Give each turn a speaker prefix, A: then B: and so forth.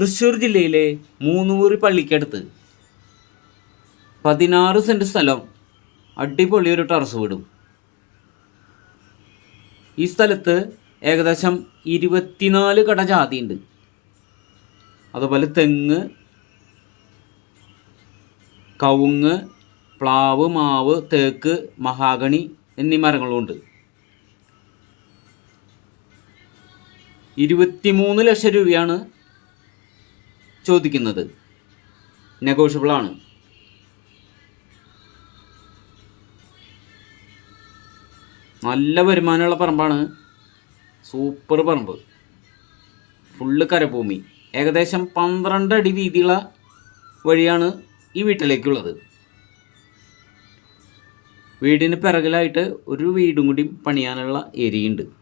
A: തൃശ്ശൂർ ജില്ലയിലെ മൂന്നുമുറി പള്ളിക്കടുത്ത് പതിനാറ് സെന്റ് സ്ഥലം അടിപൊളി ഒരു ടെറസ് വീടും. ഈ സ്ഥലത്ത് ഏകദേശം ഇരുപത്തിനാല് കട ജാതിയുണ്ട്. അതുപോലെ തെങ്ങ് കവുങ്ങ് പ്ലാവ് മാവ് തേക്ക് മഹാഗണി എന്നീ മരങ്ങളുമുണ്ട് ഇരുപത്തിമൂന്ന് ലക്ഷം രൂപയാണ് ചോദിക്കുന്നത്. നെഗോഷ്യബിൾ ആണ്. നല്ല വരുമാനമുള്ള പറമ്പാണ്. സൂപ്പർ പറമ്പ്. ഫുള്ള് കരഭൂമി. ഏകദേശം പന്ത്രണ്ട് അടി വീതിയുള്ള വഴിയാണ് ഈ വീട്ടിലേക്കുള്ളത്. വീടിന് പിറകിലായിട്ട് ഒരു വീടും കൂടി പണിയാനുള്ള ഏരിയ ഉണ്ട്